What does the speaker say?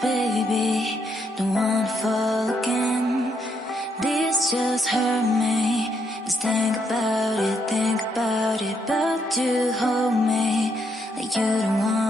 baby, don't wanna fall again. This just hurt me. Just think about it, but you hold me like you don't want